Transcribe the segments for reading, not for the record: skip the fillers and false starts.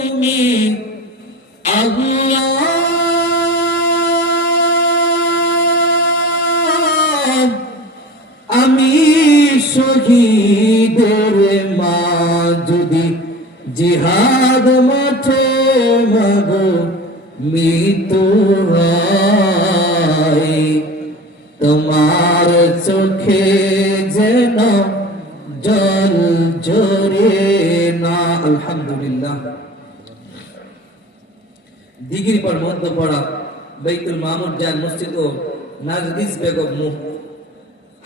তুমি আল্লাহ, আমি শহীদের মা যদি জিহাদ মাঠে মাগো মৃত্যু হয়, তোমার চোখে যেন জল ঝরে না। আলহামদুলিল্লাহ। দিঘির পর মধ্যপাড়া বাইতুল মামুর জান মসজিদ ও নাজরিস বেগম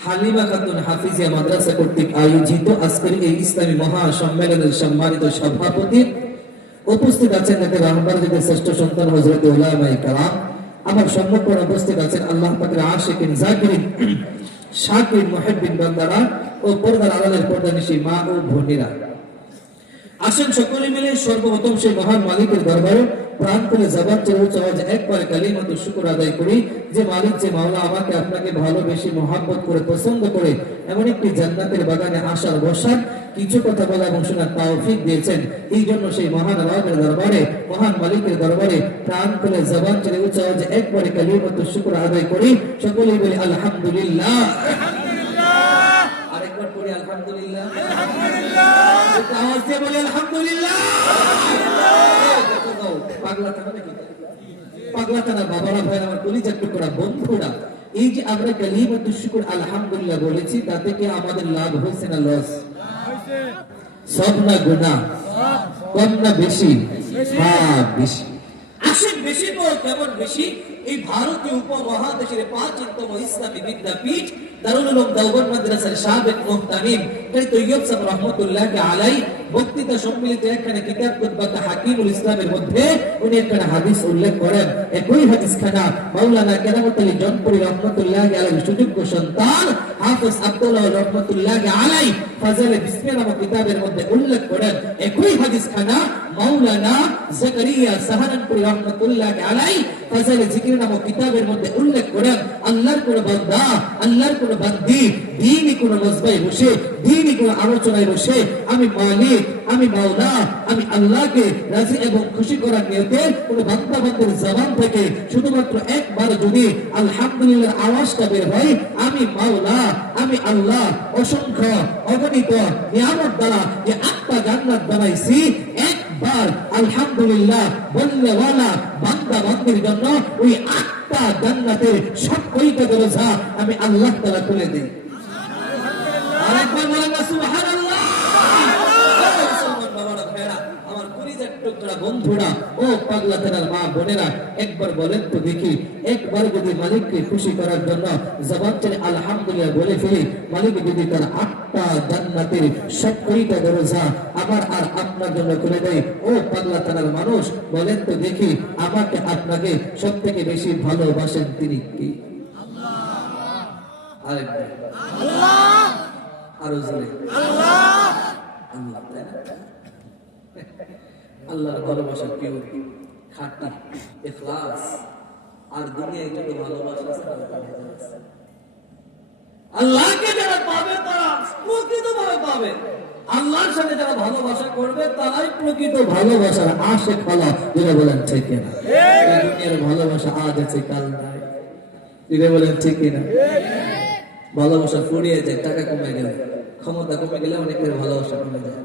হালিমা খাতুন হাফিজিয়া মাদ্রাসা কর্তৃক আয়োজিত আজকের এই ইসলামী মহাসম্মেলনের সম্মানিত সভাপতি উপস্থিত আছেন রাহবারদের শ্রেষ্ঠ সন্তান হযরত উলামায়ে কেরাম। আমার সম্মুখে উপস্থিত আছেন আল্লাহ পাকের আশিকিন জাকিরিন শাকির মুহিব্বিন বান্দারা ও পর্দার আড়ালের পর্দানিশী মা ও বোনেরা। আসেন সকলে মিলে সর্বপ্রথম সেই মহান মালিকের দরবারে প্রাণ খুলে জবান চেয়ে উচ্চ আওয়াজে একবারে কালিমাতুশ শুকর আদায় করি যে মালিক, যে মাওলা আমাকে আপনাকে ভালোবেসে মহব্বত করে পছন্দ করে এমন একটি জান্নাতের বাগানে আসার বসার কিছু কথা বলা এবং শোনার তৌফিক দিয়েছেন। এই জন্য সেই মহান আল্লাহর দরবারে, মহান মালিকের দরবারে প্রাণ খুলে জবান চেয়ে উচ্চ আওয়াজে একবারে কালিমাতুশ শুকর আদায় করি। সকলেই বলি আলহামদুলিল্লাহ। আরেকবার পড়ি আলহামদুলিল্লাহ। আওয়াজ দিয়ে বলি আলহামদুলিল্লাহ। পাগলা থানা বাবারা ভাই আমার কলিজার টুকরা বন্ধুরা, এই যে আমরা কালিমাতুশ শুকর আলহামদুলিল্লাহ বলেছি, তাতে কি আমাদের লাভ হয়েছে না লস? সব না গুনাহ? কম না বেশি? হ্যাঁ বেশি। আসেন বেশি তো কেমন বেশি, এই ভারতীয় উপমহাদেশের প্রাচীনতম ইসলামী বিদ্যাপীঠ দারুল উলুম দেওবন্দ মাদ্রাসার সাবেক মুহতামিম কারি তৈয়ব সাহেব রাহমাতুল্লাহ আলাইহি বক্তৃতা সম্মিলিত একখানা কিতাব কুতবাত হাকিমুল ইসলামের মধ্যে উনি একখানা হাদিস উল্লেখ করেন। একই হাদিসখানা মাওলানা কেরামত আলী জনপুরি রাহমাতুল্লাহ আলাইহি সুযোগ্য সন্তান হাফেজ আব্দুল্লাহ রাহমাতুল্লাহ আলাইহি ফাজালে বিসমিল্লাহ নামক কিতাবের মধ্যে উল্লেখ করেন। একই হাদিসখানা মাওলানা জাকারিয়া সাহারানপুরি রাহমাতুল্লাহ আলাইহি ফাজালে জিকির নামক কিতাবের মধ্যে উল্লেখ করেন। আল্লাহর কোন বান্দা, আল্লাহর কোন বান্দি দ্বীনি কোন মজবায় বসে, দ্বীনি কোন আলোচনায় বসে আমি মালিক, আমি মাওলা, আমি আল্লাহকে রাজি এবং খুশি করার নিয়তে কোন বান্দা বান্দার জবান থেকে শুধুমাত্র একবার যদি আলহামদুলিল্লাহ আওয়াজটা বের হয়, আমি মাওলা, আমি আল্লাহ অসংখ্য অগণিত নিয়ামত দ্বারা যে আত্মা জান্নাত বানাইছি, একবার আলহামদুলিল্লাহ বললে ওয়ালা বান্দা বান্দির জন্য ওই আত্মা জান্নাতের সব কয়টা দরজা আমি আল্লাহ তাআলা খুলে দেই। আরেকবার বলেন না সুবহানাল্লাহ। আমার কলিজার টুকরা বন্ধুরা ও পাগলা থানার মা বোনেরা, একবার বলেন তো দেখি, একবার যদি মালিককে খুশি করার জন্য জবান ছেড়ে আলহামদুলিল্লাহ বলে ফেলি, মালিক যদি তার আটটা জান্নাতের সব কয়টা দরজা আমার আর আপনার জন্য খুলে দেয়, ও পাগলা থানার মানুষ বলেন তো দেখি, আমাকে আপনাকে সব থেকে বেশি ভালোবাসেন তিনি কি? আল্লাহ। আরো জোরে আল্লাহ। আল্লাহর ভালোবাসা কেউ খাঁটি ইখলাস আর দুনিয়ায় যত ভালোবাসা আছে, আল্লাহকে যারা পাবে তারা প্রকৃতভাবে পাবে। আল্লাহর সাথে যারা ভালোবাসা করবে তারাই প্রকৃত ভালোবাসার আশিক হলো। যেটা বলেন ঠিক না? এই দুনিয়ার ভালোবাসা আজ আছে কাল নাই। যেটা বলেন ঠিক না? ভালোবাসা ফুরিয়ে যায়, টাকা কমে গেলে, ক্ষমতা কমে গেলে অনেকের ভালোবাসা কমে যায়।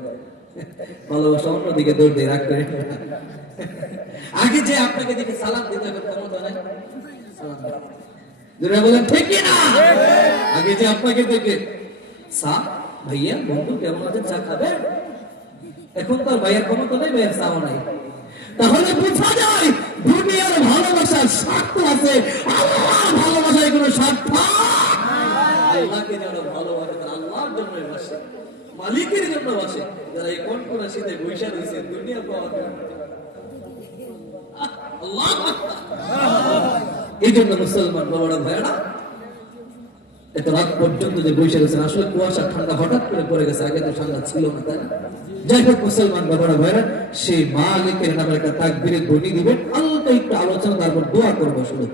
ভালোবাসা অন্যদিকে দৌড় দিয়ে রাখতে আগে যে আপনাকে দেখে সালাম দিতে হবে ক্ষমতা নাই, যেটা বলেন ঠিক না? আগে যে আপনাকে দেখে সা ভাইয়া বন্ধু কেমন আছেন, চা খাবেন, এখন তো আর ভাইয়ার ক্ষমতা নেই, ভাইয়ার চাও নাই। তাহলে বোঝা যায় দুনিয়ার ভালোবাসার স্বার্থ আছে, আল্লাহর ভালোবাসায় কোনো স্বার্থ। আল্লাহকে যারা ভালোবাসে তারা আল্লাহর জন্য বাসে, মালিকের জন্য বাসে। যারা এই কোন শীতে বৈশা রয়েছে দুনিয়া পাওয়ার জন্য, আল্লাহ। এই জন্য মুসলমান বাবারা ভাইয়েরা এত রাত পর্যন্ত যে বসে রয়েছেন, আসলে কুয়াশা ঠান্ডা হঠাৎ করে পড়ে গেছে, আগে তো ঠান্ডা ছিল না, তাই না? যাই হোক মুসলমান বাবারা ভাইয়েরা, সেই মালিকের নামে একটা তাকবীরের ধ্বনি দিবেন, হালকা একটু আলোচনা, তারপর দোয়া করবো শুধু।